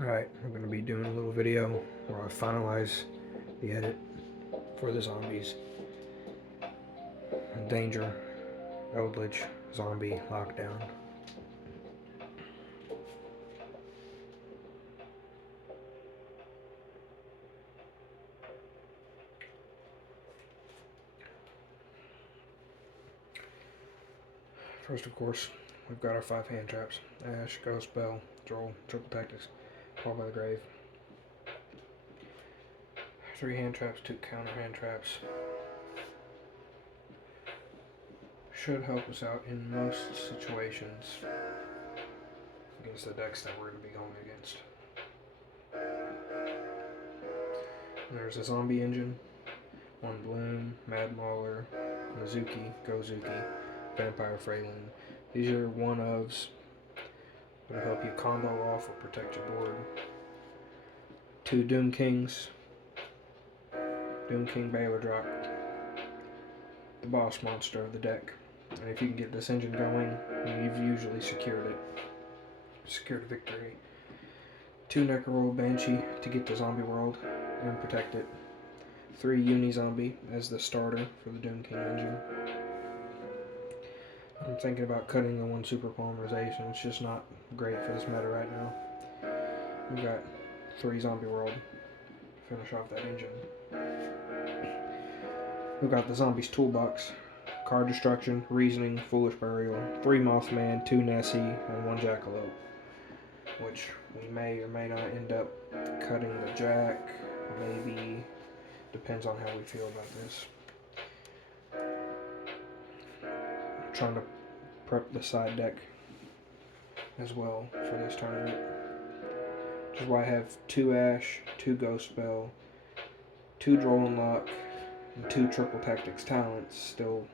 Alright, I'm going to be doing a little video where I finalize the edit for the zombies. Danger, Eldritch, zombie, lockdown. First, of course, we've got our 5 hand traps. Ash, Ghost, Bell, Droll, Triple Tactics, Call by the Grave. 3 hand traps, 2 counter hand traps. Should help us out in most situations against the decks that we're going to be going against. And there's a zombie engine, 1 Bloom, Mad Mauler, Mizuki, Gozuki, Vampire Freyland. These are one-ofs that'll help you combo off or protect your board. 2 Doom Kings, Doom King Baylor Drop, the boss monster of the deck. And if you can get this engine going, you've usually secured victory. 2 Necro Banshee to get to Zombie World and protect it. 3 Uni Zombie as the starter for the Doom King engine. I'm thinking about cutting the 1 Super Polymerization. It's just not great for this meta right now. We've got 3 Zombie World to finish off that engine. We've got the Zombies Toolbox. Card Destruction, Reasoning, Foolish Burial, 3 Mothman, 2 Nessie, and 1 Jackalope. Which we may or may not end up cutting the Jack. Maybe. Depends on how we feel about this. I'm trying to prep the side deck as well for this tournament. Which is why I have 2 Ash, 2 Ghost Bell, 2 Droll and Luck, and 2 Triple Tactics Talents still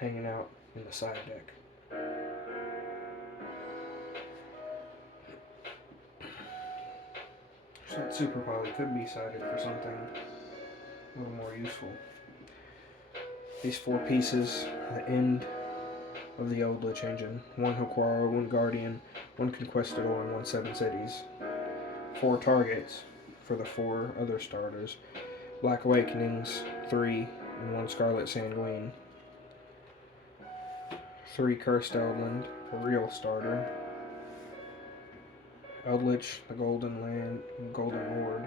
hanging out in the side deck. So that Super Poly could be sided for something a little more useful. These 4 pieces, the end of the Eldritch engine. 1 Hakwara, 1 Guardian, 1 Conquistador, and 1 Seven Cities. 4 targets for the 4 other starters. Black Awakenings, 3, and 1 Scarlet Sanguine. 3 Cursed Eldland, a real starter. Eldritch, the Golden Land, Golden Lord.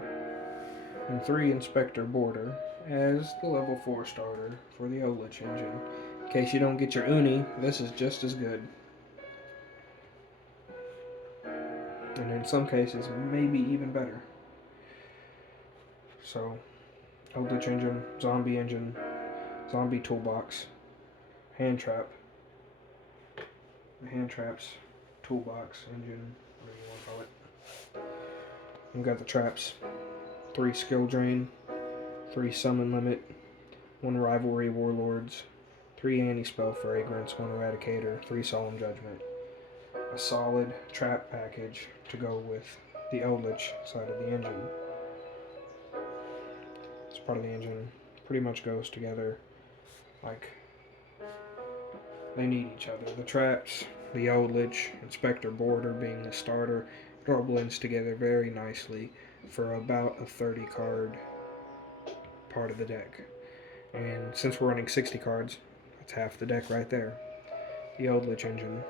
And 3 Inspector Border as the level 4 starter for the Eldritch engine. In case you don't get your Uni, this is just as good. And in some cases, maybe even better. So, Eldritch engine, Zombie engine, Zombie Toolbox, Hand Trap, the Hand Traps, Toolbox, engine, whatever you want to call it. We've got the traps, 3 Skill Drain, 3 Summon Limit, 1 Rivalry Warlords, 3 Anti-Spell Fragrance, 1 Eradicator, 3 Solemn Judgment. A solid trap package to go with the Eldritch side of the engine. This part of the engine pretty much goes together like they need each other. The traps, the Eldritch, Inspector Border being the starter, it all blends together very nicely for about a 30 card part of the deck. And since we're running 60 cards, that's half the deck right there. The Eldritch engine.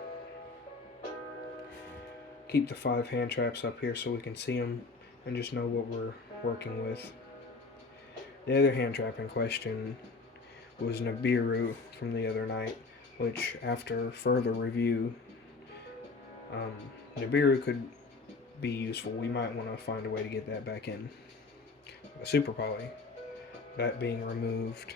Keep the 5 hand traps up here so we can see them and just know what we're working with. The other hand trap in question was Nibiru from the other night, which after further review, Nibiru could be useful. We might want to find a way to get that back in. The Super Poly, that being removed,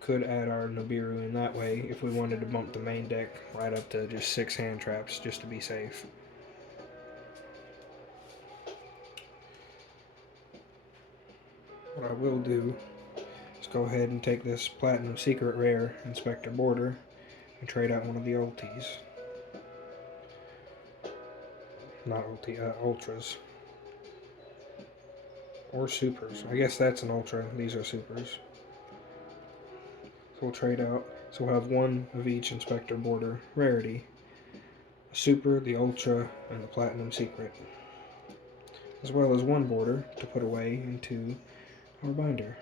could add our Nibiru in that way if we wanted to bump the main deck right up to just 6 hand traps just to be safe. What I will do is go ahead and take this Platinum Secret Rare Inspector Border and trade out one of the ultis. Not ultras. Or supers. I guess that's an ultra. These are supers. So we'll trade out. So we'll have 1 of each Inspector Border rarity. the Super, the Ultra, and the Platinum Secret, as well as one border to put away into our binder.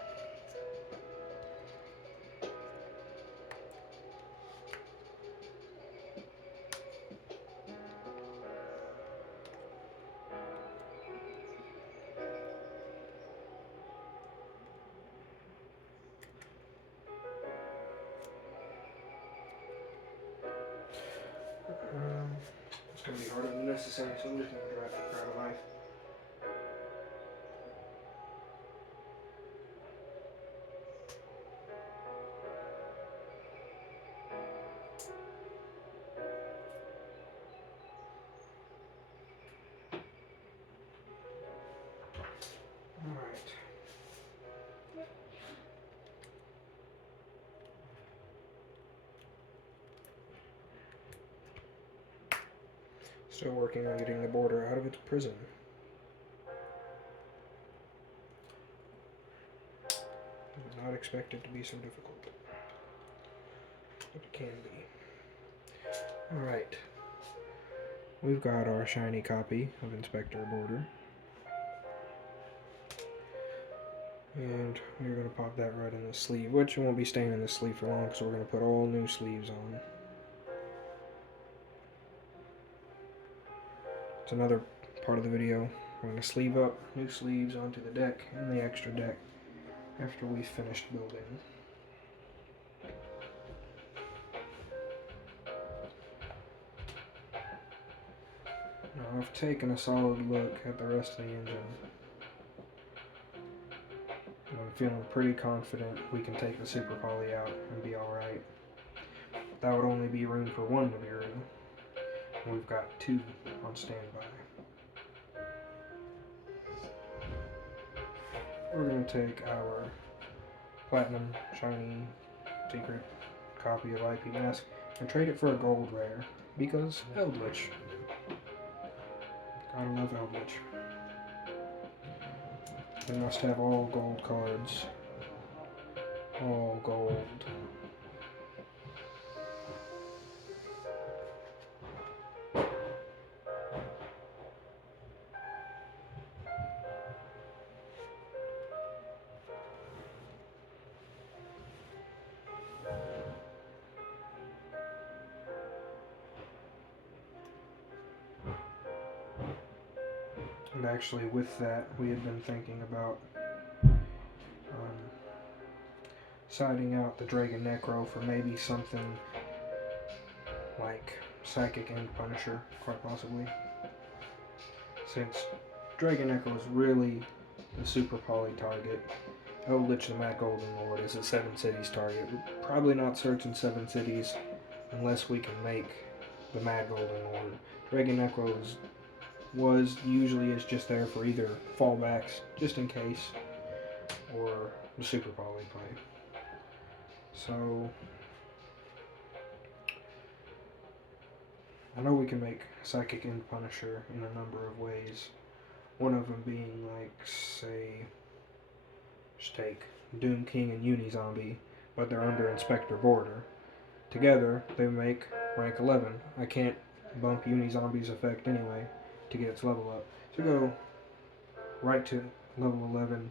It's going to be harder than necessary, so I'm just going to grab a knife. Alright. Still working on getting the border out of its prison. I did not expect it to be so difficult, but it can be. Alright. We've got our shiny copy of Inspector Border. And we're going to pop that right in the sleeve, which won't be staying in the sleeve for long because we're going to put all new sleeves on. It's another part of the video. We're going to sleeve up new sleeves onto the deck and the extra deck after we've finished building. Now I've taken a solid look at the rest of the engine. I'm feeling pretty confident we can take the Super Poly out and be alright. That would only be room for one Nibiru. We've got two on standby. We're going to take our Platinum Shiny Secret copy of IP Mask and trade it for a gold rare because Eldritch. Gotta love Eldritch. We must have all gold cards. All gold. And actually with that, we had been thinking about siding out the Dragon Necro for maybe something like Psychic End Punisher, quite possibly. Since Dragon Necro is really the Super Poly target, Eldritch the Mad Golden Lord is a 7 cities target. We're probably not searching 7 cities unless we can make the Mad Golden Lord. Dragon Necro usually is just there for either fallbacks, just in case, or the Super Poly play. So I know we can make Psychic End Punisher in a number of ways. One of them being like, say, just take Doom King and Uni Zombie, but they're under Inspector Border. Together, they make rank 11. I can't bump Uni Zombie's effect anyway to get its level up. So go right to level 11.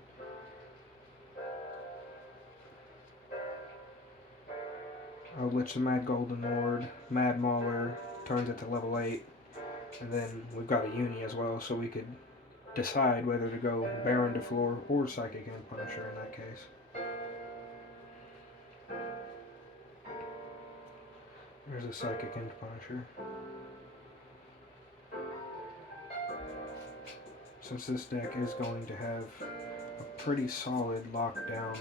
Eldritch the Mad Golden Lord, Mad Mauler turns it to level 8, and then we've got a Uni as well, so we could decide whether to go Baron de Fleur or Psychic End Punisher in that case. There's a Psychic End Punisher. Since this deck is going to have a pretty solid lockdown,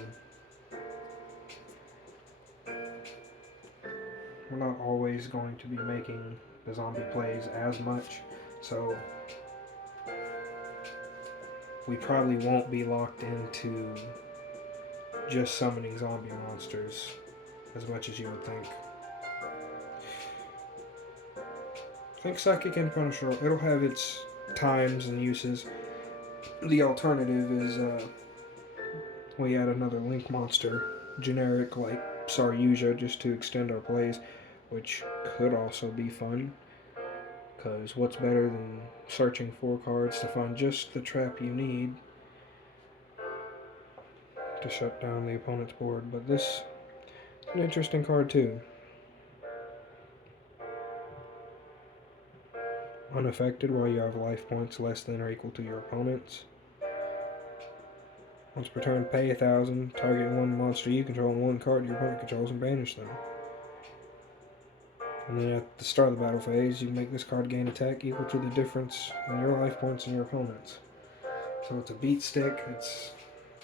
we're not always going to be making the zombie plays as much, so we probably won't be locked into just summoning zombie monsters as much as you would think. I think Psychic End Punisher, it'll have its times and uses. The alternative is we add another Link monster, generic like Saryuja, just to extend our plays, which could also be fun. Because what's better than searching 4 cards to find just the trap you need to shut down the opponent's board? But this is an interesting card too. Unaffected while you have life points less than or equal to your opponent's. Once per turn, pay 1,000, target one monster you control and one card your opponent controls and banish them. And then at the start of the battle phase, you make this card gain attack equal to the difference in your life points and your opponent's. So it's a beat stick. It's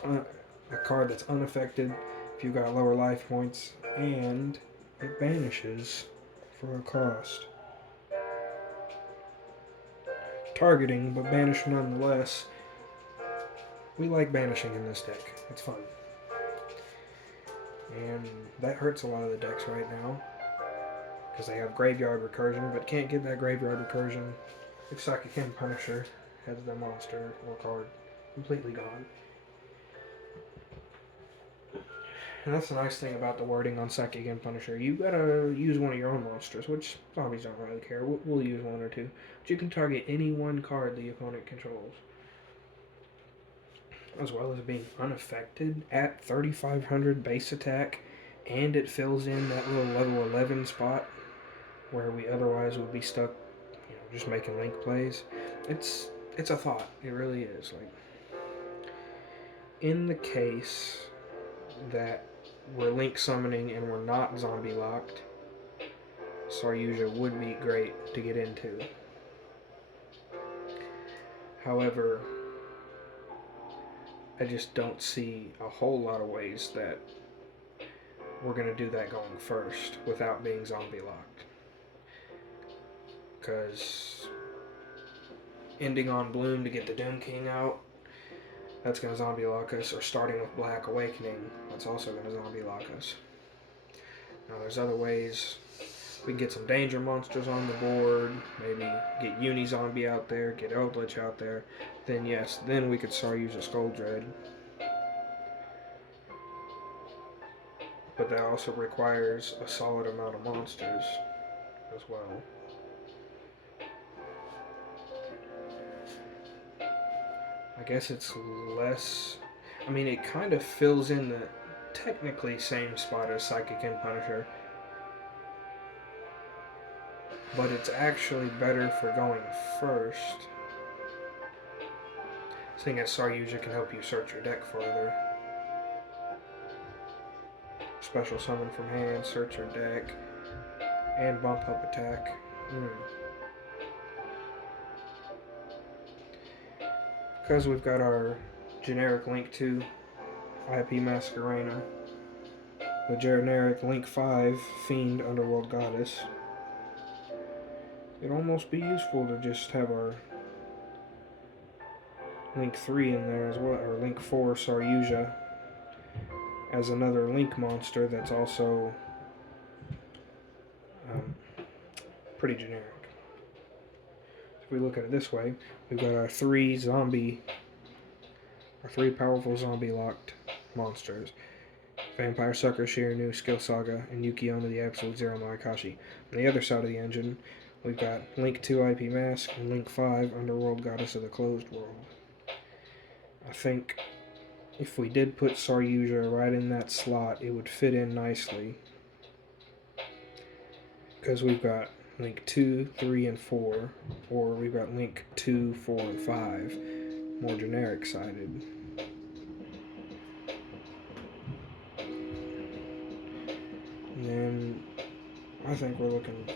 a card that's unaffected if you've got lower life points, and it banishes for a cost. Targeting, but banish nonetheless. We like banishing in this deck. It's fun. And that hurts a lot of the decks right now, because they have Graveyard Recursion, but can't get that Graveyard Recursion if Psychic End Punisher has the monster or card completely gone. And that's the nice thing about the wording on Psychic End Punisher. You gotta use one of your own monsters, which zombies don't really care. We'll use one or two. But you can target any one card the opponent controls, as well as being unaffected at 3,500 base attack, and it fills in that little level 11 spot where we otherwise would be stuck, just making link plays. It's a thought. It really is. Like, in the case that we're link summoning and we're not zombie locked, Saryuja would be great to get into. However, I just don't see a whole lot of ways that we're going to do that going first without being zombie locked. Because ending on Bloom to get the Doom King out, that's going to zombie lock us, or starting with Black Awakening, that's also going to zombie lock us. Now there's other ways. We can get some danger monsters on the board, maybe get Uni-Zombie out there, get Eldritch out there, then yes, then we could start using Skull Dread. But that also requires a solid amount of monsters as well. I guess it's less... I mean, it kind of fills in the technically same spot as Psychic End Punisher, but it's actually better for going first, seeing as Saryuja can help you search your deck further. Special summon from hand, search your deck, and bump up attack. Because we've got our generic Link 2 IP Masquerena, the generic Link 5 Fiend Underworld Goddess, it'd almost be useful to just have our Link 3 in there as well, or Link 4 Saryuja, as another Link monster that's also pretty generic. If we look at it this way, we've got our three powerful zombie locked monsters: Vampire Sucker, Shirinu, Skill Saga, and Yukiona the Absolute Zero no Akashi. On the other side of the engine, we've got Link 2 IP Mask and Link 5 Underworld Goddess of the Closed World. I think if we did put Saryuja right in that slot, it would fit in nicely, because we've got Link 2, 3, and 4, or we've got Link 2, 4, and 5, more generic sided. And then I think we're looking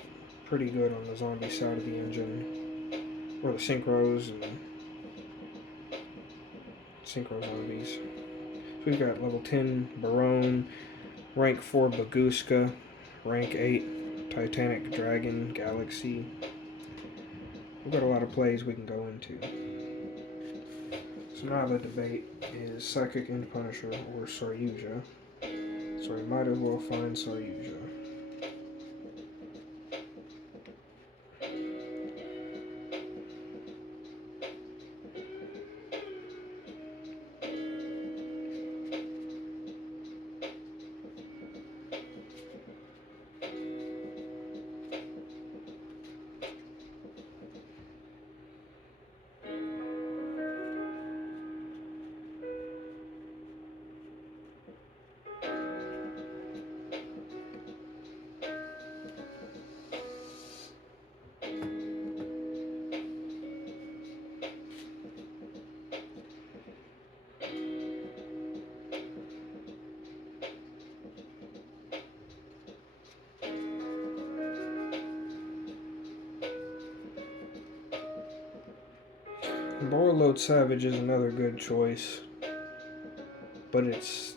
pretty good on the zombie side of the engine, or the synchros and synchro zombies. So we've got level 10 Barone, rank 4 Baguska, rank 8 Titanic Dragon Galaxy. We've got a lot of plays we can go into. So now the debate is Psychic End Punisher or Saryuja. So we might as well find Saryuja. Borreload Savage is another good choice, but it's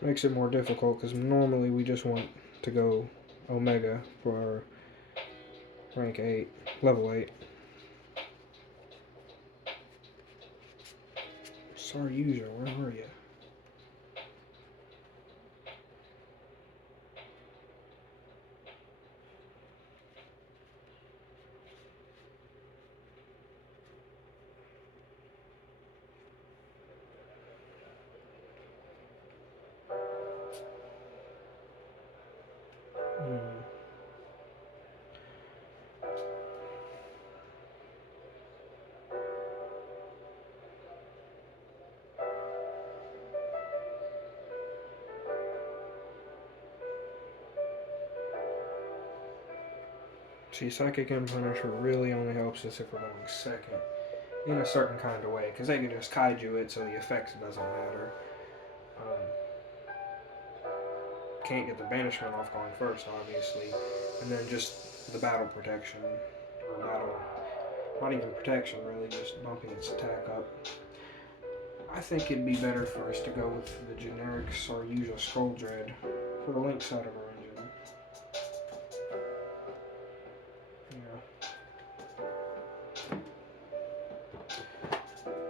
makes it more difficult because normally we just want to go Omega for our rank 8, level 8. Saryuja, where are you? See, Psychic and Punisher really only helps us if we're going second, in a certain kind of way, because they can just kaiju it, so the effects doesn't matter. Can't get the banishment off going first, obviously, and then just the battle protection, or battle, not even protection really, just bumping its attack up. I think it'd be better for us to go with the generic Saryuja Skull Dread for the Link side of our engine.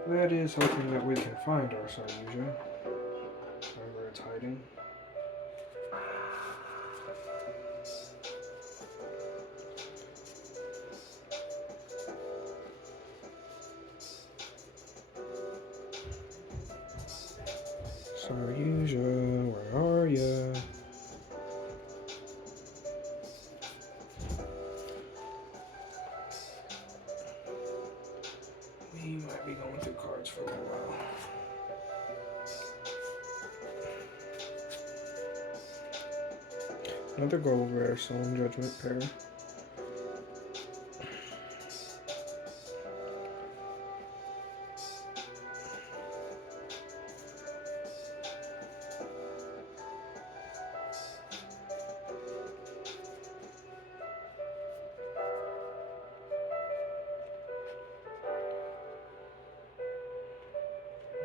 That is hoping that we can find our Saryuja, wherever it's hiding. Saryuja, where are ya? We might be going through cards for a little while. Another gold rare Solemn Judgment pair.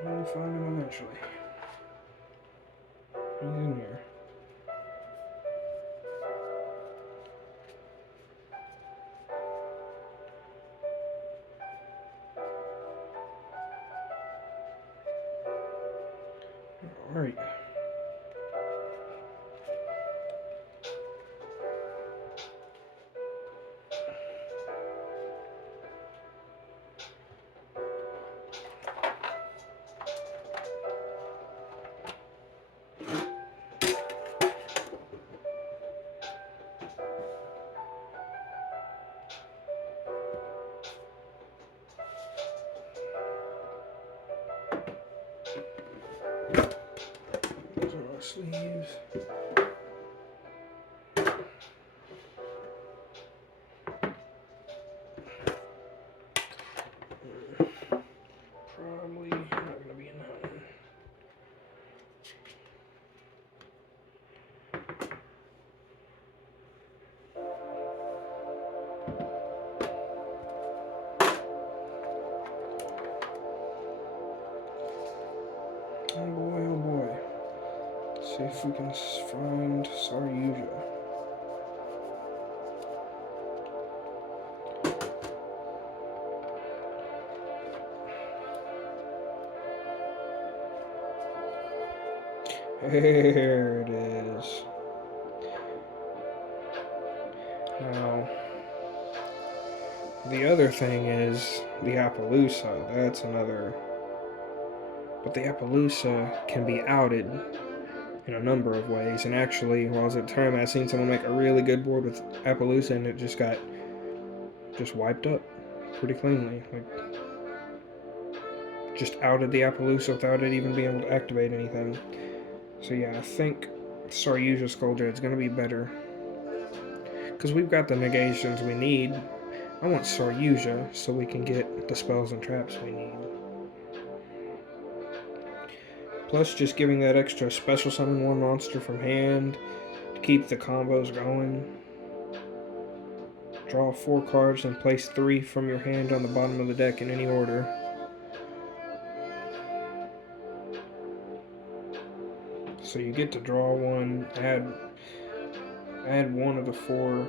We'll find him eventually. He's in here. Alright. Those are our sleeves. Probably not going to be in that one. Oh boy, oh boy. Let's see if we can find Saryuja. There it is. Now, the other thing is the Appaloosa. That's another. But the Appaloosa can be outed in a number of ways. And actually, while I was at the tournament, I seen someone make a really good board with Appaloosa, and it just got wiped up pretty cleanly. Like, just outed the Appaloosa without it even being able to activate anything. So yeah, I think Saryuja Skull Dread's going to be better. Because we've got the negations we need. I want Saryuja so we can get the spells and traps we need. Plus, just giving that extra special summon one monster from hand to keep the combos going. Draw 4 cards and place 3 from your hand on the bottom of the deck in any order. So you get to draw one, add one of the 4,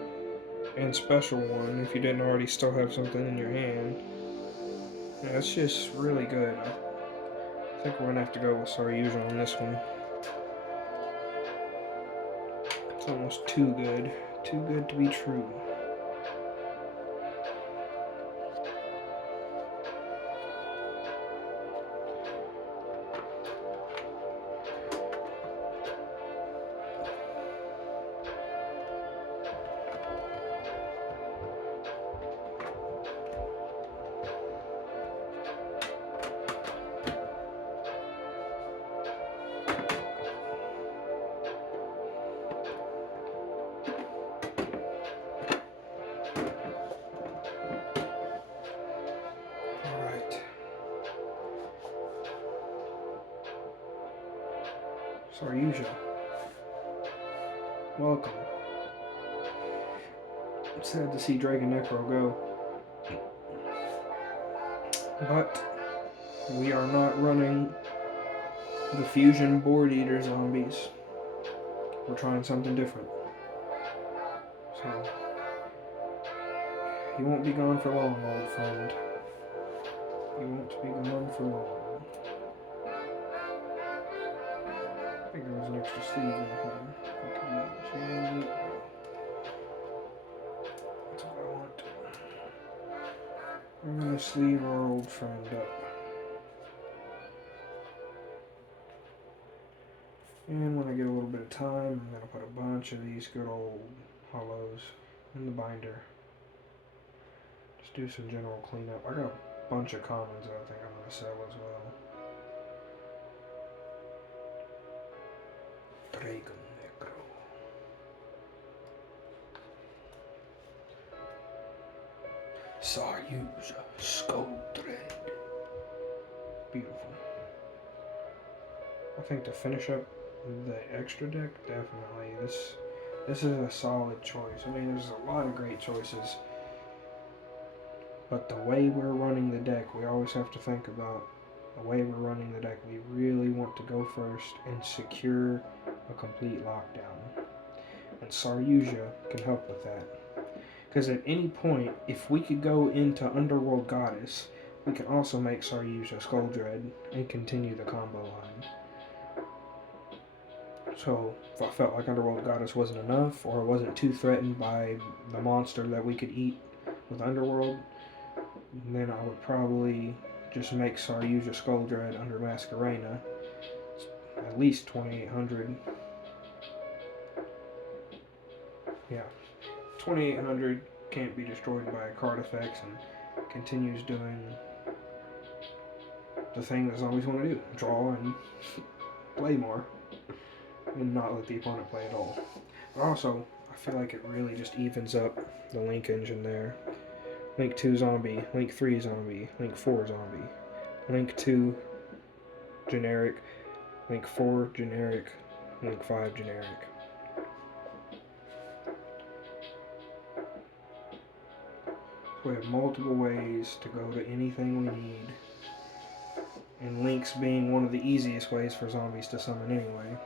and special one if you didn't already still have something in your hand. Yeah, it's just really good. I think we're gonna have to go with Saryuja on this one. It's almost too good to be true. Saryuja, welcome. I'm sad to see Dragon Necro go, but we are not running the Fusion Board Eater zombies. We're trying something different. So, you won't be gone for long, old friend. You won't be gone for long. I think there was an extra sleeve in here. That's what I want. I'm gonna sleeve our old friend up. And when I get a little bit of time, I'm gonna put a bunch of these good old hollows in the binder. Just do some general cleanup. I got a bunch of commons that I think I'm gonna sell as well. Dragon Necro. Saryuja Skull Thread. Beautiful. I think to finish up the extra deck, definitely this is a solid choice. I mean, there's a lot of great choices, but the way we're running the deck, we always have to think about the way we're running the deck. We really want to go first and secure a complete lockdown, and Saryuja can help with that. Because at any point, if we could go into Underworld Goddess, we can also make Saryuja Skull Dread and continue the combo line. So if I felt like Underworld Goddess wasn't enough, or wasn't too threatened by the monster that we could eat with Underworld, then I would probably just make Saryuja Skull Dread under Masquerena. It's at least 2800. Yeah. 2800 can't be destroyed by card effects and continues doing the thing that zombies want to do. Draw and play more. And not let the opponent play at all. But also, I feel like it really just evens up the Link engine there. Link 2 zombie, Link 3 zombie, Link 4 zombie, Link 2 generic, Link 4 generic, Link 5 generic. So we have multiple ways to go to anything we need, and Links being one of the easiest ways for zombies to summon anyway.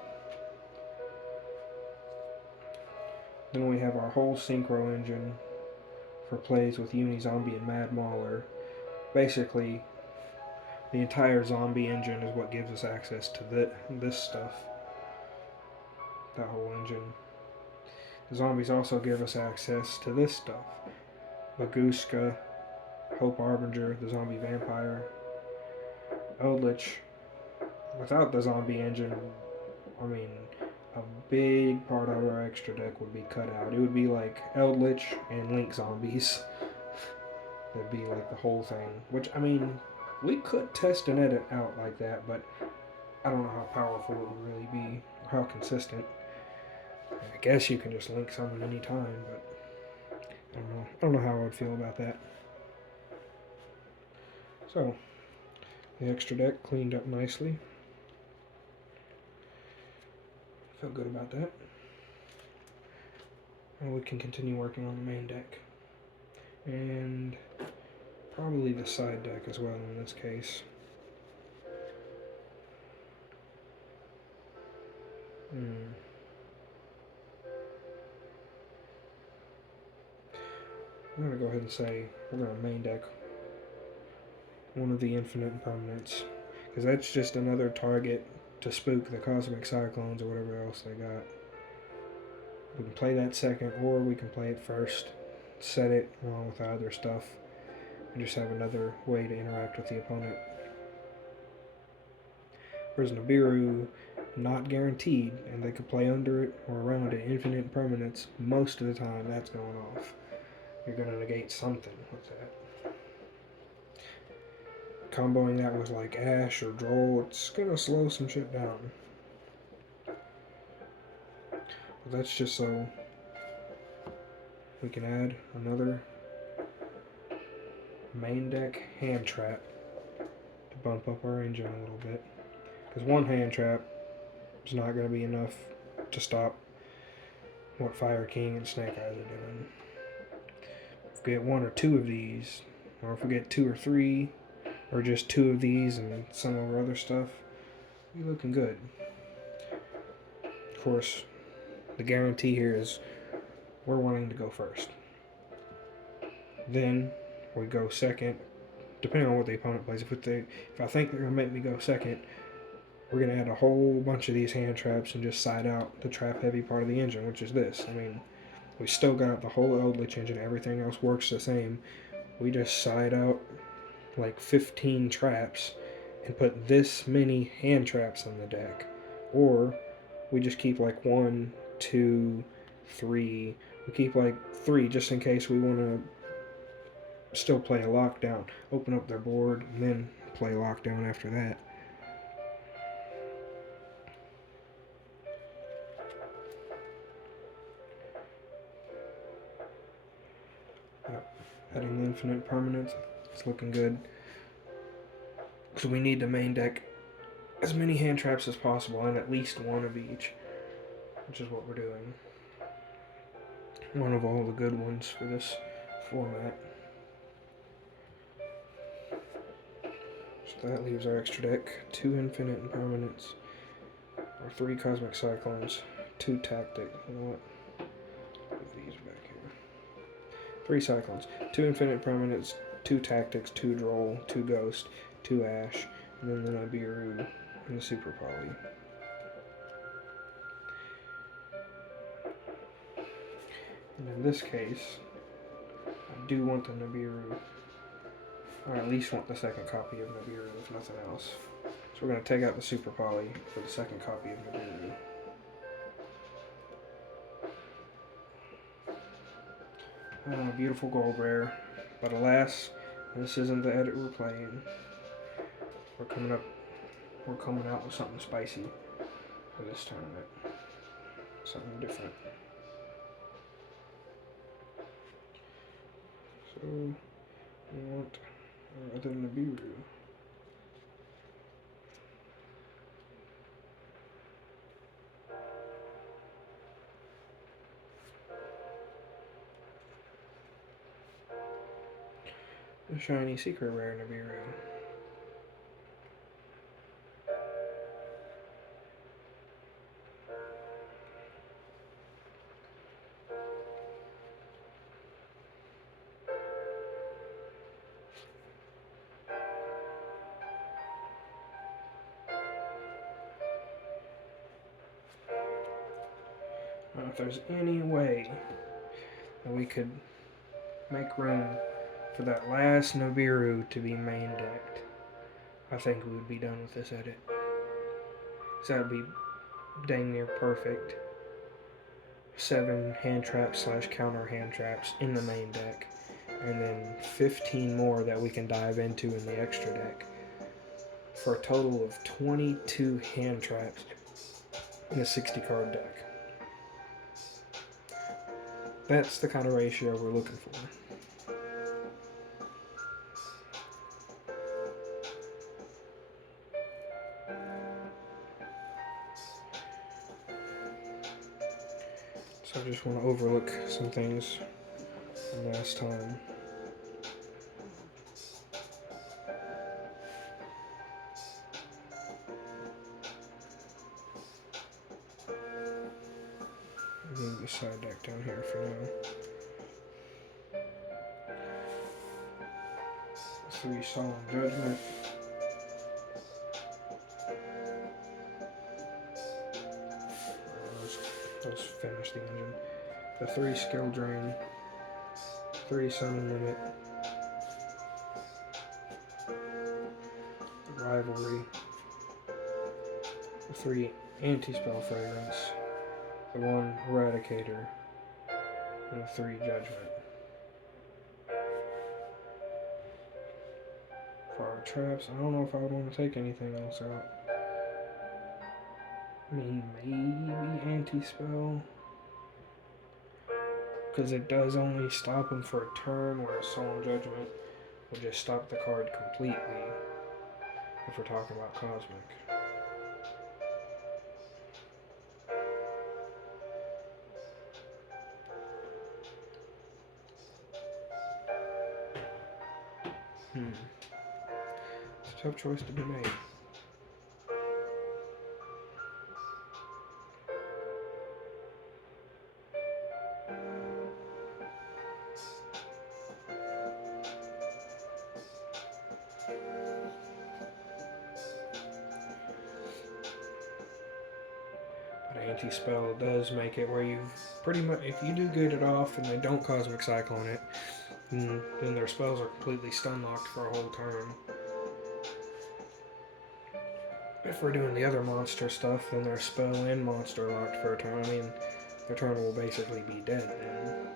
Then we have our whole synchro engine for plays with Unizombie and Mad Mauler. Basically, the entire zombie engine is what gives us access to this stuff. That whole engine. The zombies also give us access to this stuff. Baguska, Hope Arbinger, the zombie vampire, Eldritch. Without the zombie engine, I mean, a big part of our extra deck would be cut out. It would be like Eldritch and Link zombies. That'd be like the whole thing. Which, I mean, we could test and edit out like that, but I don't know how powerful it would really be, or how consistent. I guess you can just Link summon any time, but I don't know. I don't know how I would feel about that. So, the extra deck cleaned up nicely. Feel good about that. And we can continue working on the main deck. And probably the side deck as well in this case. I'm going to go ahead and say we're going to main deck one of the Infinite Impermanents, because that's just another target to spook the Cosmic Cyclones or whatever else they got. We can play that second, or we can play it first, set it along with the other stuff, and just have another way to interact with the opponent. Whereas Nibiru, not guaranteed, and they could play under it or around it. Infinite Impermanence, most of the time that's going off. You're going to negate something with that. Comboing that with like Ash or Droll, it's going to slow some shit down. But that's just so we can add another main deck hand trap to bump up our engine a little bit. Because one hand trap is not going to be enough to stop what Fire King and Snake Eyes are doing. If we get one or two of these, or if we get two or three, or just two of these and some of our other stuff, we're looking good. Of course, the guarantee here is we're wanting to go first. Then we go second, depending on what the opponent plays. If I think they're going to make me go second, we're going to add a whole bunch of these hand traps and just side out the trap heavy part of the engine, which is this. I mean, we still got the whole Eldritch engine, everything else works the same. We just side out like 15 traps and put this many hand traps on the deck. Or we just keep like 1, 2, 3. We keep like 3 just in case we want to still play a lockdown. Open up their board and then play lockdown after that. Adding the Infinite Permanence, it's looking good. So we need to main deck as many hand traps as possible and at least one of each, which is what we're doing. One of all the good ones for this format. So that leaves our extra deck: 2 Infinite Impermanents, or 3 Cosmic Cyclones, 2 Tactic. You know what? Put these back here. 3 Cyclones, 2 Infinite Impermanents, 2 Tactics, 2 Droll, 2 Ghost, 2 Ash, and then the Nibiru and the Super Poly. And in this case, I do want the Nibiru, or at least want the second copy of Nibiru, if nothing else. So we're going to take out the Super Poly for the second copy of Nibiru. Beautiful gold rare, but alas, this isn't the edit we're playing. We're coming out with something spicy for this tournament. Something different. So, we want our other Nibiru. The shiny secret rare Nibiru. If there's any way that we could make room for that last Nibiru to be main decked, I think we would be done with this edit. So that would be dang near perfect. 7 hand traps / counter hand traps in the main deck, and then 15 more that we can dive into in the extra deck, for a total of 22 hand traps in a 60 card deck. That's the kind of ratio we're looking for. So I just want to overlook some things from last time. Move the side deck down here for now. 3 Solemn Judgment. Let's finish the engine. The 3 Skill Drain. 3 Summon Limit. The Rivalry. The 3 Anti-Spell Fragrance. The 1 Eradicator. And the 3 Judgment. For our traps, I don't know if I would want to take anything else out. I mean, maybe Anti-Spell. Because it does only stop him for a turn, whereas Solemn Judgment will just stop the card completely if we're talking about Cosmic. It's a tough choice to be made. Anti-Spell does make it where you've pretty much, if you do get it off and they don't Cosmic Cyclone it, then their spells are completely stun locked for a whole turn. If we're doing the other monster stuff, then their spell and monster locked for a turn. I mean, their turn will basically be dead then.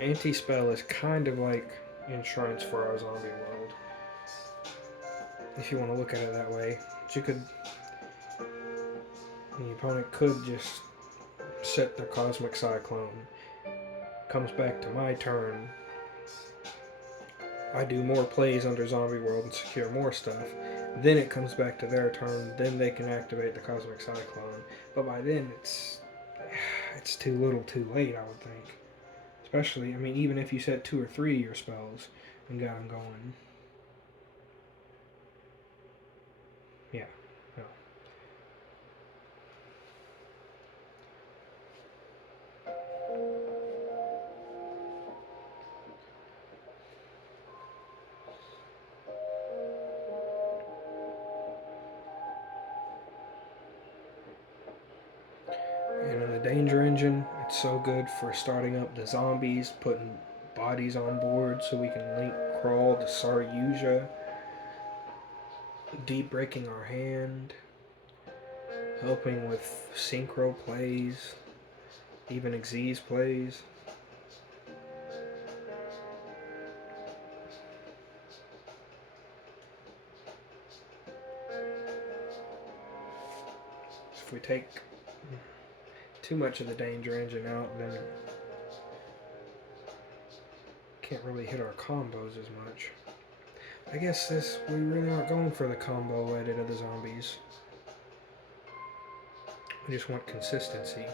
Anti-Spell is kind of like insurance for our zombie world, if you want to look at it that way. But you could, the opponent could just set their Cosmic Cyclone. Comes back to my turn. I do more plays under Zombie World and secure more stuff. Then it comes back to their turn. Then they can activate the Cosmic Cyclone. But by then it's too little too late, I would think. Especially, I mean, even if you set 2 or 3 of your spells and got them going. Yeah. No. And in the Danger Engine, it's so good for starting up the zombies, putting bodies on board so we can link Crawl to Saryuja, deep breaking our hand, helping with synchro plays, even Xyz plays. If we take too much of the Danger Engine out, then can't really hit our combos as much. I guess we really aren't going for the combo edit of the zombies. We just want consistency.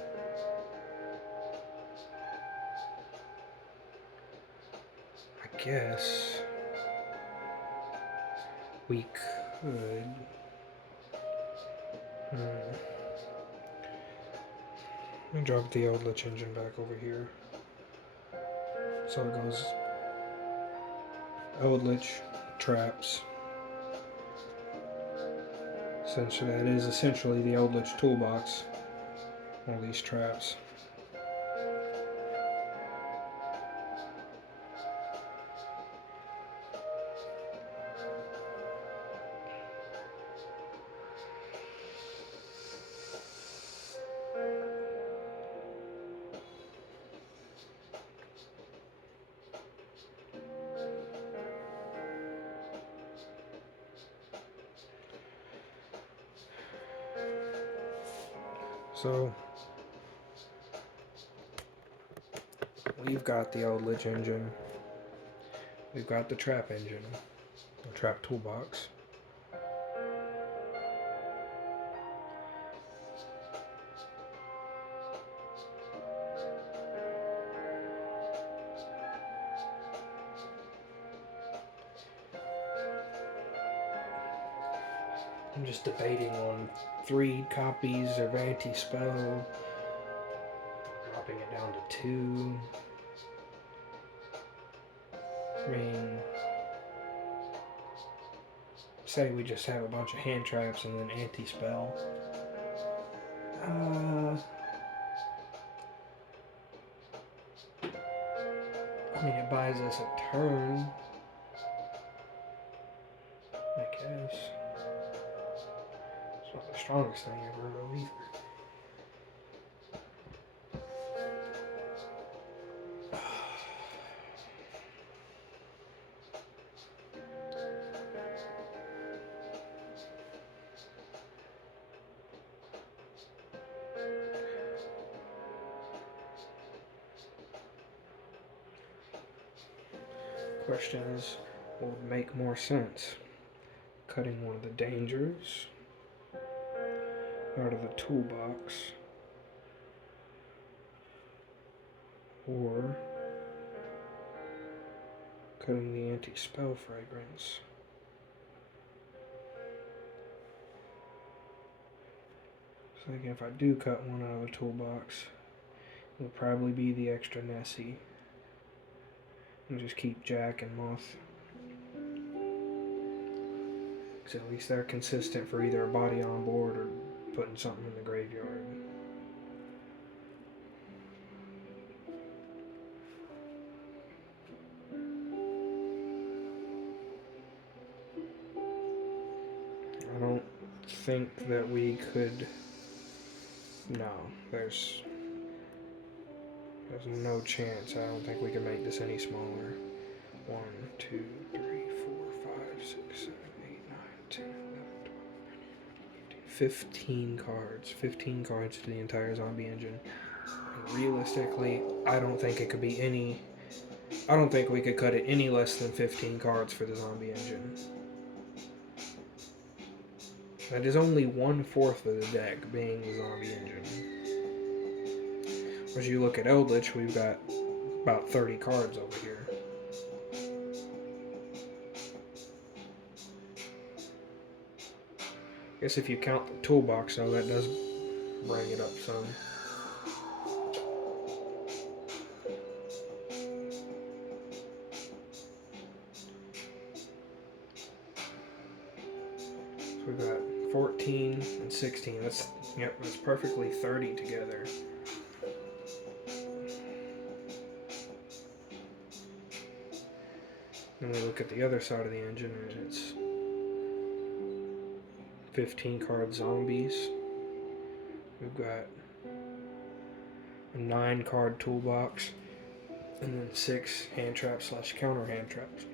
I guess we could. Let me drop the Eldritch Engine back over here. So it goes Eldritch, traps. Essentially, that is essentially the Eldritch toolbox. All these traps. So we've got the Eldritch Engine. We've got the Trap Engine, the Trap Toolbox. I'm just debating on 3 copies of Anti-Spell, dropping it down to 2. I mean, say we just have a bunch of hand traps and then Anti-Spell. I mean, it buys us a turn, I guess. It's not the strongest thing I ever wrote either. Question is, what would make more sense? Cutting one of the dangers out of the toolbox, or cutting the Anti-Spell fragrance. So again, if I do cut one out of the toolbox, it'll probably be the extra Nessie. And just keep Jack and Moth. Because at least they're consistent for either a body on board or putting something in the graveyard. I don't think that we could. No, there's no chance. I don't think we can make this any smaller. 1, 2, 3, 4, 5, 6, 7, 8, 9, 10, 11, 12, 15 cards. 15 cards to the entire zombie engine. And realistically, I don't think it could be any. I don't think we could cut it any less than 15 cards for the zombie engine. That is only 1/4 of the deck being the zombie engine. As you look at Eldritch, we've got about 30 cards over here. I guess if you count the toolbox, though, that does bring it up some. So we've got 14 and 16. That's perfectly 30 together. Then we look at the other side of the engine, and it's 15 card zombies. We've got a 9 card toolbox, and then 6 hand traps / counter hand traps.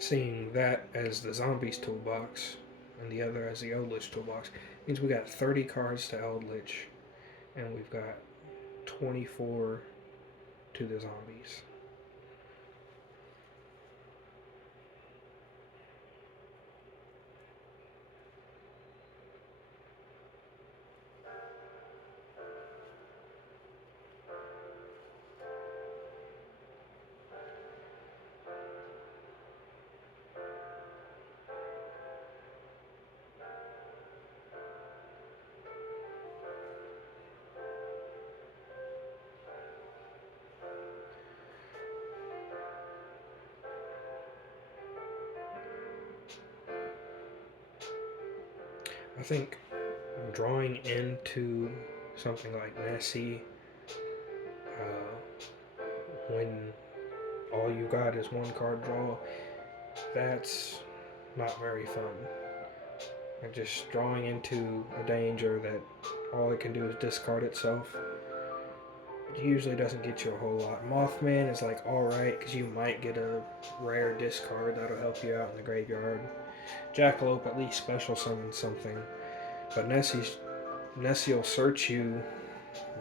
Seeing that as the zombies toolbox and the other as the Eldritch toolbox means we got 30 cards to Eldritch, and we've got 24 to the zombies. I think drawing into something like Nessie, when all you got is 1 card draw, that's not very fun. And just drawing into a danger that all it can do is discard itself, it usually doesn't get you a whole lot. Mothman is like alright, because you might get a rare discard that'll help you out in the graveyard. Jackalope at least special summons something. But Nessie will search you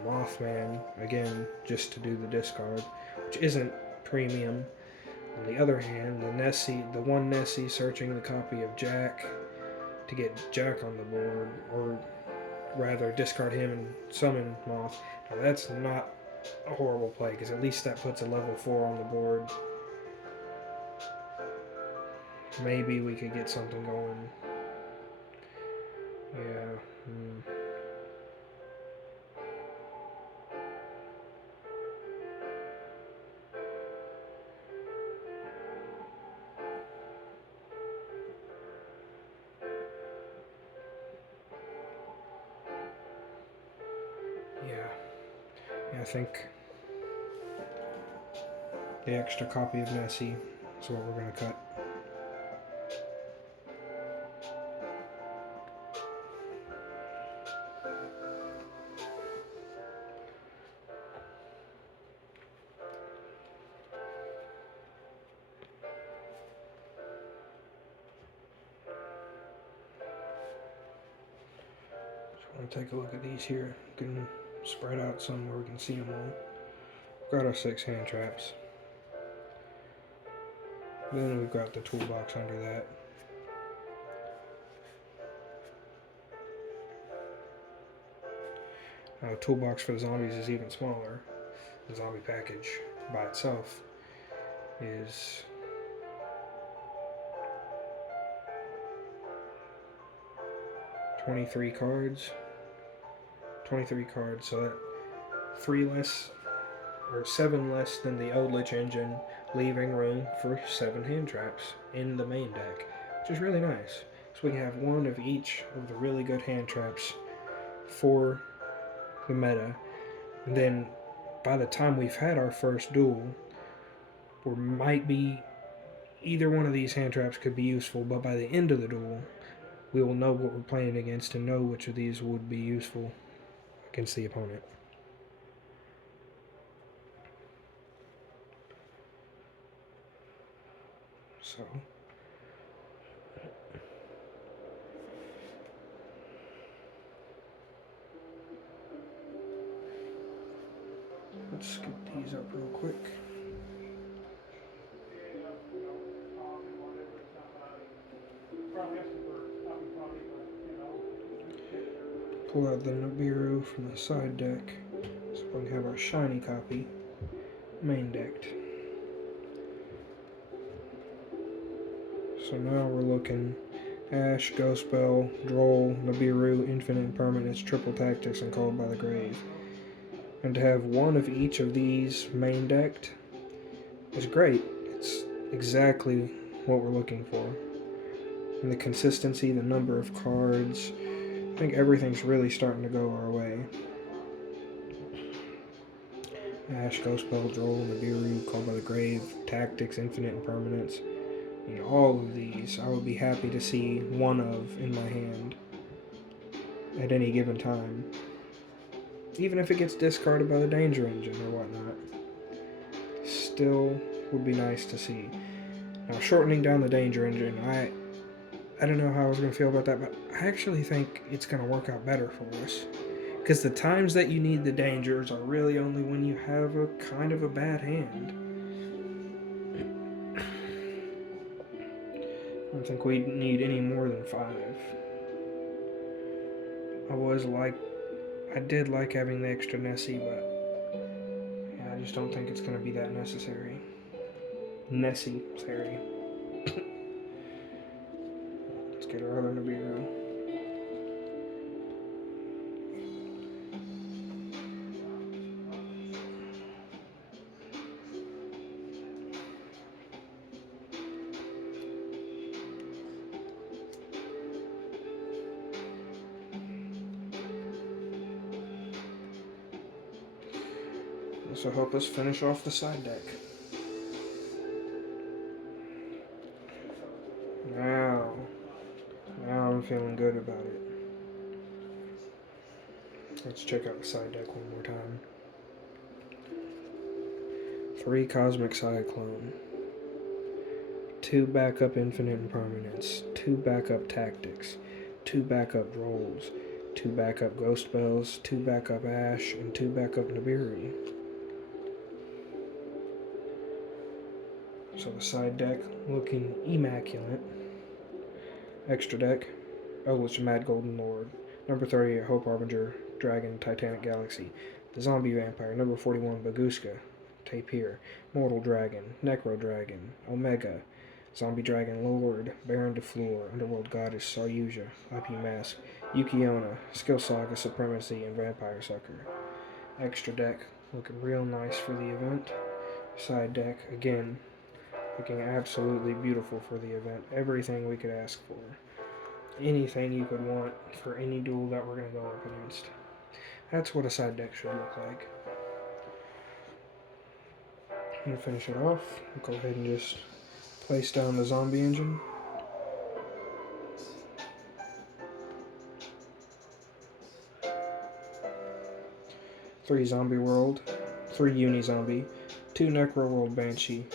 Mothman again just to do the discard, which isn't premium. On the other hand, the one Nessie searching the copy of Jack to get Jack on the board, or rather discard him and summon Moth. Now that's not a horrible play, because at least that puts a level 4 on the board. maybe we could get something going. Yeah. Yeah, I think the extra copy of Nessie is what we're going to cut. So I'm going to take a look at these here. We can spread out some where we can see them all. We've got our 6 hand traps. Then we've got the toolbox under that. Now the toolbox for the zombies is even smaller. The zombie package by itself is 23 cards. 23 cards, so that 3 less or 7 less than the Eldritch engine, leaving room for 7 hand traps in the main deck, which is really nice. So we can have one of each of the really good hand traps for the meta. And then by the time we've had our first duel, or might be either one of these hand traps could be useful, but by the end of the duel, we will know what we're playing against and know which of these would be useful against the opponent. So let's scoop these up real quick. Pull out the Nibiru from the side deck so we can have our shiny copy main decked. So now we're looking Ash, Ghost Bell, Droll, Nibiru, Infinite Impermanence, Triple Tactics, and Called by the Grave. And to have one of each of these main decked is great. It's exactly what we're looking for. And the consistency, the number of cards, I think everything's really starting to go our way. Ash, Ghost Bell, Droll, Nibiru, Called by the Grave, Tactics, Infinite Impermanence. You know, all of these I would be happy to see one of in my hand at any given time. Even if it gets discarded by the Danger Engine or whatnot. Still would be nice to see. Now, shortening down the Danger Engine, I don't know how I was going to feel about that, but I actually think it's going to work out better for us. Because the times that you need the dangers are really only when you have a kind of a bad hand. I don't think we need any more than 5. I did like having the extra Nessie, but yeah, I just don't think it's going to be that necessary. Necessary. Let's get our other Nibiru. This will help us finish off the side deck. Now I'm feeling good about it. Let's check out the side deck one more time. 3 Cosmic Cyclone, 2 backup Infinite Impermanence, 2 backup Tactics, 2 backup Drolls, 2 backup Ghost Bells, 2 backup Ash, and 2 backup Nibiru. So the side deck looking immaculate. Extra deck, Eldritch Mad Golden Lord. Number 38, Hope Harbinger, Dragon, Titanic Galaxy. The Zombie Vampire. Number 41, Baguska, Tapir. Mortal Dragon, Necro Dragon, Omega, Zombie Dragon Lord, Baron de Fleur, Underworld Goddess Saryuja, IP Mask, Yukiona, Skill Saga Supremacy, and Vampire Sucker. Extra deck, looking real nice for the event. Side deck, again, looking absolutely beautiful for the event. Everything we could ask for. Anything you could want for any duel that we're going to go up against. That's what a side deck should look like. I'm going to finish it off. I'll go ahead and just place down the zombie engine. Three Zombie World, 3 Uni Zombie, 2 Necro World Banshee,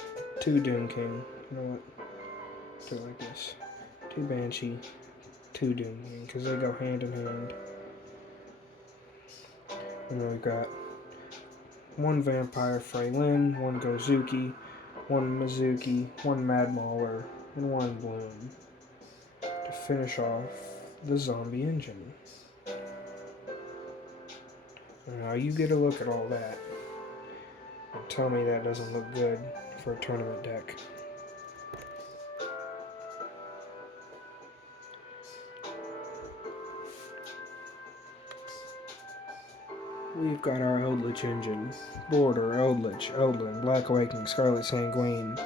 2 Doom King. You know what? Do it like this. 2 Banshee, 2 Doom King, because they go hand in hand. And then we've got 1 Vampire Freylin, 1 Gozuki, 1 Mizuki, 1 Mad Mauler, and 1 Bloom to finish off the zombie engine. Now you get a look at all that and tell me that doesn't look good for a tournament deck. We've got our Eldritch engine. Border, Eldritch, Eldlin, Black Awakening, Scarlet Sanguine.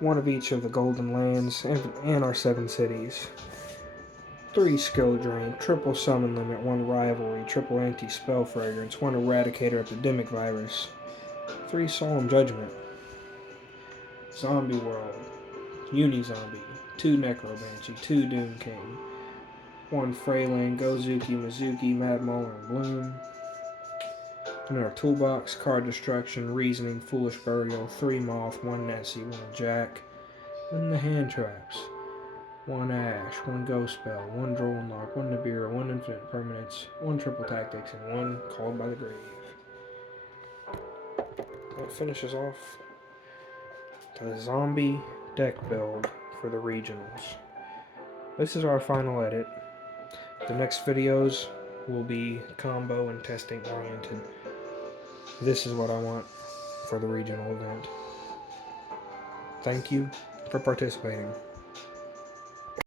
1 of each of the Golden Lands and our 7 cities. 3 Skill Drain, triple Summon Limit, 1 Rivalry, triple Anti-Spell Fragrance, 1 Eradicator Epidemic Virus, 3 Solemn Judgment, Zombie World, Uni Zombie, 2 Necro Banshee, 2 Doom King, 1 Freylin, Gozuki, Mizuki, Mad Mauler, and Bloom. In our toolbox, Card Destruction, Reasoning, Foolish Burial, 3 Moth, 1 Nessie, 1 Jack, and the hand traps. 1 Ash, 1 Ghost Spell, 1 Droll Knock, 1 Nibiru, 1 Infinite Permanence, 1 Triple Tactics, and 1 Called by the Grave. That finishes off the zombie deck build for the regionals. This is our final edit. The next videos will be combo and testing oriented. This is what I want for the regional event. Thank you for participating.